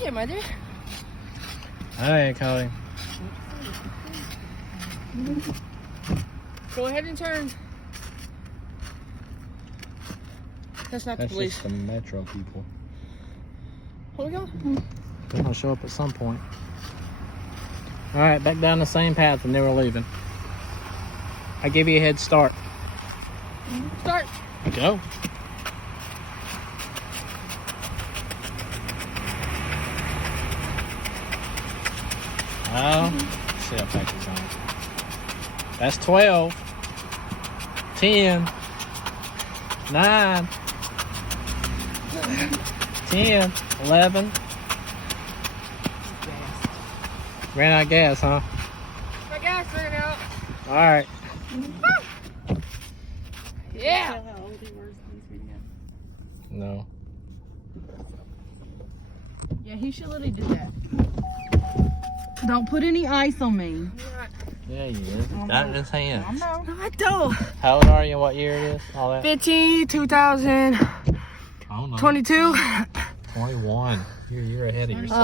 here, my dear. All right, Cody. Go ahead and turn. That's not the That's police. just the metro people. Where we go? They're gonna show up at some point. All right, back down the same path and they were leaving. I give you a head start. Start. Go. Oh, let's see how fast it's on. That's 12, 10, 9, 10, 11. Ran out of gas, huh? My gas ran out. All right. Yeah. No. Yeah, he should literally do that. Don't put any ice on me. Yeah, you did. Got it in his hand. No. No, I don't. How old are you and what year it is? All that? 15, 2000, I don't know. 22. 21. You're ahead of yourself.